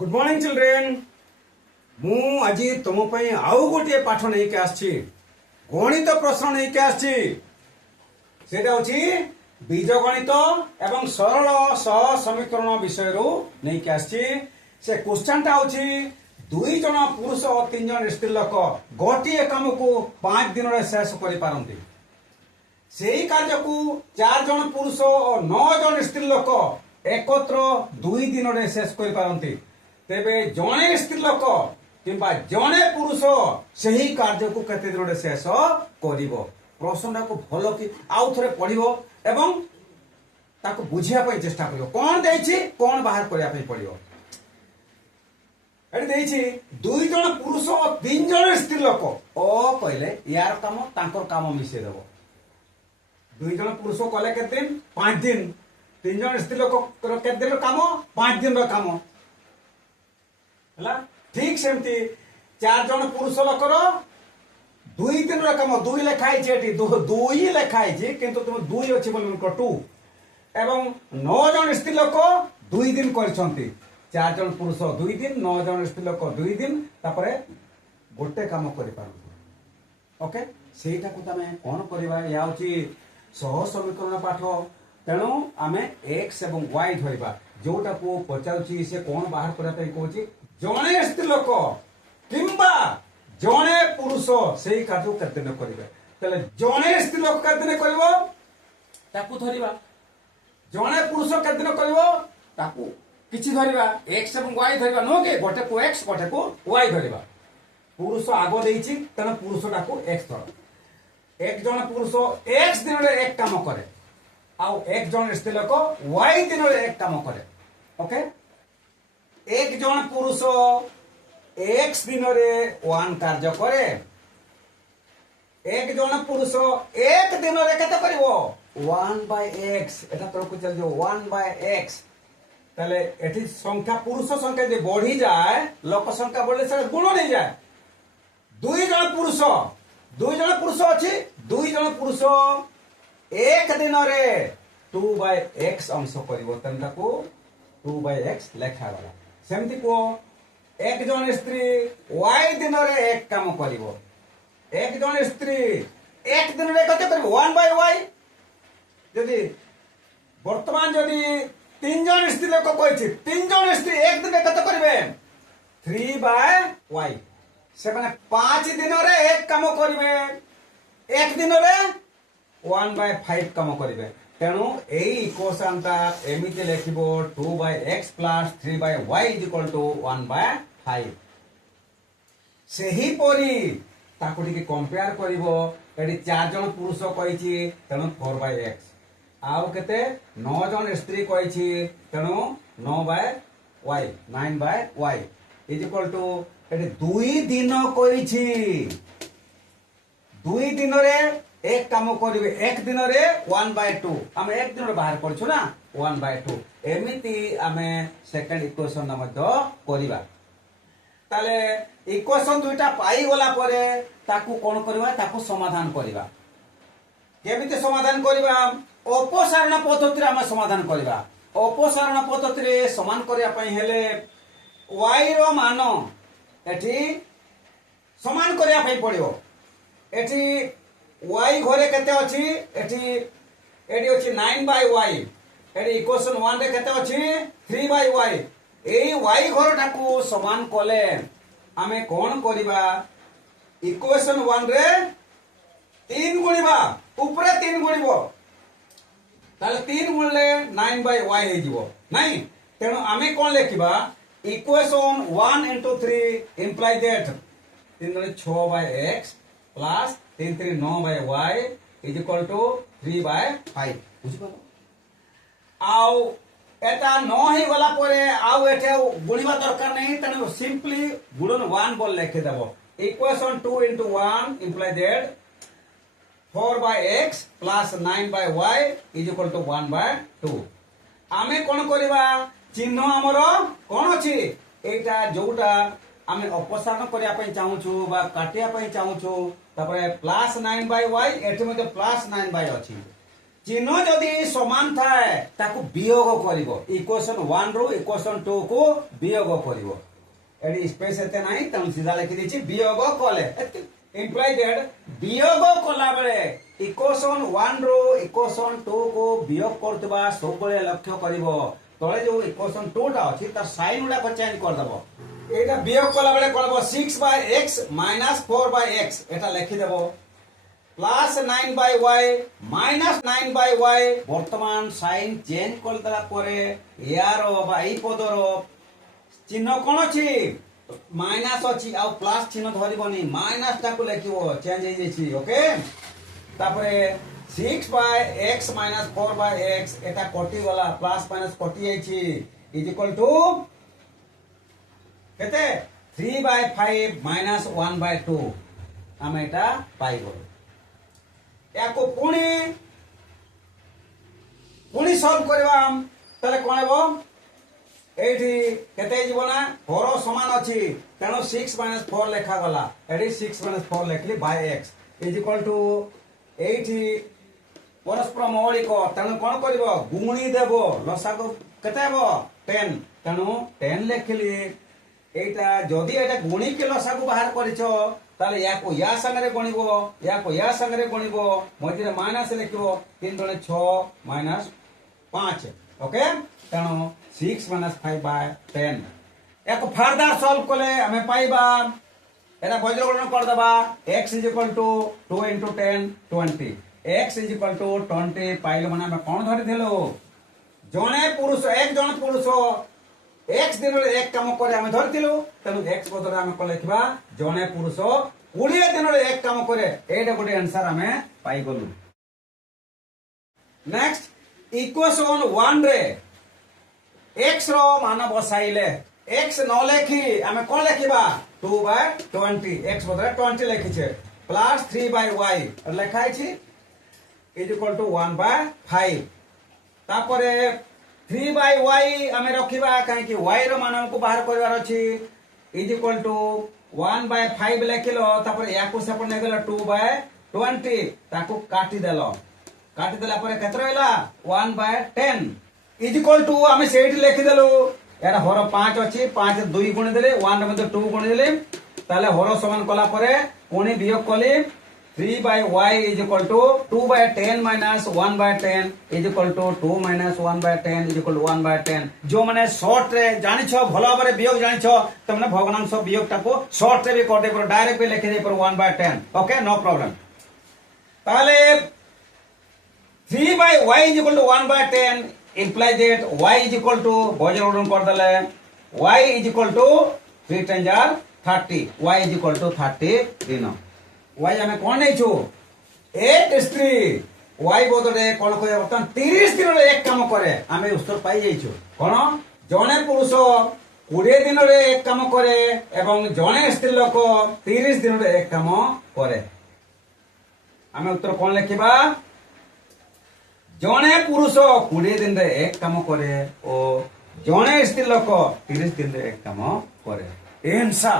Good morning children. मु आज तुम आउ गोटे पाठ नहीं के आछि गणित प्रश्न नहीं के आछि सेटा होछि बीज गणित एवं सरल सह समीकरण विषय रो नहीं के आछि। से क्वेश्चन टा होछि दुई जन पुरुष और तीन जन स्त्री लोक गोटे काम को 5 दिन रे शेष करि पारंती। सेही कार्य को 4 जन पुरुष और 9 जन स्त्री लोक एकत्र 2 दिन रे शेष करि पारंती। तेबे जने स्त्री लोक किंबा जने पुरुष सही कार्य को केते दिन रे शेष करिवो। प्रश्न को भलो कि आउ थरे पढिवो एवं ताको बुझिया पई चेष्टा करिवो कोन देछि कोन बाहर करिया पई पडिवो। एडी देछि 2 जन पुरुष और 3 जन स्त्री लोक ओ कहले यार काम तांकर काम मिसे देबो। 2 जन पुरुष कले केते दिन 5 दिन 3 जन स्त्री लोक केते दिन काम 5 दिन रो काम हला। ठीक सेमती 4 जन पुरुष लोकर 2 दिन रो काम 2 लेखाई छेटी 2 लेखाई छै किंतु तुम 2 अछि बोल को 2 एवं 9 जन स्त्री लोक 2 दिन करछंती। 4 जन पुरुष 2 दिन 9 जन स्त्री लोक 2 दिन तापरे गोटे काम करि पारु। ओके सेटा को तमे कोन करबा या होची सह समीकरण पाठ। तेणु आमे x एवं y धरिबा जोटा को पचाउची से कोन बाहर करा पई कहूची जने स्त्री लोक किंबा जने पुरुष सेही कार्य केते न करिवे। तले जने स्त्री लोक केते न करबो ताकू धरिबा जने पुरुष केते न करबो ताकू किछि धरिबा x एवं y धरिबा नो के गोटे को x गोटे को y धरिबा। पुरुष आगो देइछि तने पुरुष टाको x धर। एक जन पुरुष x दिन रे एक काम करे आउ एक जन स्त्री लोक y दिन रे एक काम करे। ओके एक जन पुरुष x दिन रे 1 कार्य करे एक जन पुरुष एक दिन रे केते करिवो 1/x एटा तो को चल जो 1/x। ताले एठी संख्या पुरुष संख्या जे बढ़ी जाए लोक संख्या बढ़ले से गुण नहीं जाए। 2 जन पुरुष अछि 2 जन पुरुष एक दिन रे 2/x अंश करिवो तंता को 2/x लेखा वाला। सेमति को एक जन स्त्री y दिन रे एक काम करिवो एक जन स्त्री एक दिन रे कते करिवो 1/y। यदि वर्तमान यदि 3 जन स्त्री लोक कहछि 3 जन स्त्री एक दिन रे कते करिवे 3/y। से माने 5 दिन रे एक काम करिवे एक दिन रे 1/5 काम करिवे। तेणु एई इक्वेशन ता एमिति लेखिबो 2/x + 3/y = 1/5। सेही परी ताको टिके कंपेयर करिवो एडी 4 जन पुरुष कहिछि तेणु 4/x आउ केते 9 जन स्त्री कहिछि तेणु 9/y 9/y = एडी 2 दिन कहिछि 2 दिन रे एक काम करिवे एक दिन रे 1/2 हम एक दिन रे बाहर करछु ना 1/2 एमिति आमे सेकंड इक्वेशन न मध्य करिवा। ताले इक्वेशन दुइटा पाई गला परे ताकू कोन करबा ताकू समाधान करिवा। केमिति समाधान करिवा अपसारण पद्धति रे हम समाधान करिवा। अपसारण पद्धति रे समान करिया पई हेले y रो मान एठी समान करिया पई पड़ियो। एठी y घरे केते अछि एडी अछि 9/y एडी इक्वेशन 1 रे केते अछि 3/y। एई y घर टाकू समान कले आमे कोन करिबा इक्वेशन 1 रे 3 गुणिबा ऊपरे 3 गुणिबो ताले 3 गुणले 9/y हे जिवो नाही। तेनो आमे कोन लेखिबा इक्वेशन 1 * 3 इंप्लाई दैट 3 रे 6/x प्लस 3 3 9/y = 3/5 बुझिबो। आउ एटा 9 ही गला परे आउ एटे गुणिबा दरकार नहीं तने सिंपली गुणन 1 बोल लेखे देबो। Equation 2 * 1 imply that 4/x plus 9/y = 1/2। आमे कोन करबा चिन्ह हमरो कोन अछि एटा जोटा आमे अपसारण करिया पई चाहूछु बा काटिया पई चाहूछु तापरे +9/y एठी मध्ये +9/y अछि। चिन्ह जदि समान थाए ताकू वियोग करिवो इक्वेशन 1 रु इक्वेशन 2 को वियोग करिवो एडी स्पेस एते नाही तन सीधा लिखि दिछि वियोग कले इम्प्लाई दैट वियोग कला बेले इक्वेशन 1 रु इक्वेशन 2 को वियोग करतबा सब बेले लक्ष्य करिवो तळे जो इक्वेशन 2 टा अछि तार साइन उडा को चेंज कर दबो एटा वियोग कला बेले करबो 6/x - 4/x एटा लिखि देबो प्लस 9/y माइनस 9/y वर्तमान साइन चेंज कर दला परे यार बा ई पदर चिन्ह कोन अछि माइनस अछि आ प्लस चिन्ह धरिबनी माइनस ता को लेखिबो चेंज हे जेछि ओके तापरे 6/x - 4/x एटा कटि वाला प्लस माइनस कटि जाइछि इज इक्वल टू केते 3/5 - 1/2 हम एटा पाइबो याको पुणी सॉल्व करबा हम तले कोन हेबो एठी केते जीवना 4 समान अछि तेनो 6 - 4 लेखा गला एठी 6 - 4 लेखली by x is equal to एठी परस्पर मौलिक तेनो कोन करबो गुणी देबो लसागु केते हेबो 10 तेनो 10 लेखली एटा जदी एटा गुणी के लसागु बाहर करिछो ताले याको या संगरे गणिबो याको या संगरे गणिबो मझिरे माइनस लिखिबो 3 * 6 - 5 ओके तेनो 6 - 5/10 याको फर्दर सॉल्व कले हमें पाइबा एटा बज्रगणन कर दबा x = 2 * 10 20 x = 20 पाइलो माने हम कोन धरि देलो जने पुरुष एक जन पुरुष x दिन रे एक काम करे हम धरतिलु तनु x बदले हम को लिखबा जने पुरुष 20 दिन रे एक काम करे एटा गोटे आंसर हमें पाई गलु नेक्स्ट इक्वेशन 1 रे x रो मान बसाइले x न लेखि हम कोन लिखबा 2/20 x बदले 20 लिखि छे प्लस 3/y लिखाइ छी इज इक्वल टू 1/5 तापरे 3/y हमें रखिबा काहे कि y रो मान को बाहर करबार अछि इज इक्वल टू 1/5 लेखिलो तापर याकु सेपट ने गेलो 2/20 ताकु काटी देलो काटी देला परे केते रहला 1/10 इज इक्वल टू हमें सेठी लिखि देलो यार हर 5 अछि 5 2 गुणी देले 1 रे मते 2 गुणी देले ताले हर समान कला परे पुनी वियोग कले 3/y is equal to 2/10 minus 1/10 is equal to 2 minus 1/10 is equal to 1/10 जो माने शॉर्ट रे जानि छ भलो बारे वियोग जानि छ त माने भग्नांश वियोग टाको शॉर्ट रे भी करते पर डायरेक्ट भी लिखि दे पर 1/10 ओके नो प्रॉब्लम ताले 3/y is equal to 1/10 imply that y is equal to बज्रगणन कर देले y is equal to 3 times 30 y is equal to 30 दिन y हमें कोन नै छु 8 स्त्री y बदले कोन कोइ बर्तन 30 दिन रे एक काम करे हमें उत्तर पाई जाई छु कोन जने पुरुष 20 दिन रे एक काम करे एवं जने स्त्री लोक 30 दिन रे एक काम करे हमें उत्तर कोन लिखिबा जने पुरुष 20 दिन रे एक काम करे ओ जने स्त्री लोक 30 दिन रे एक काम करे आंसर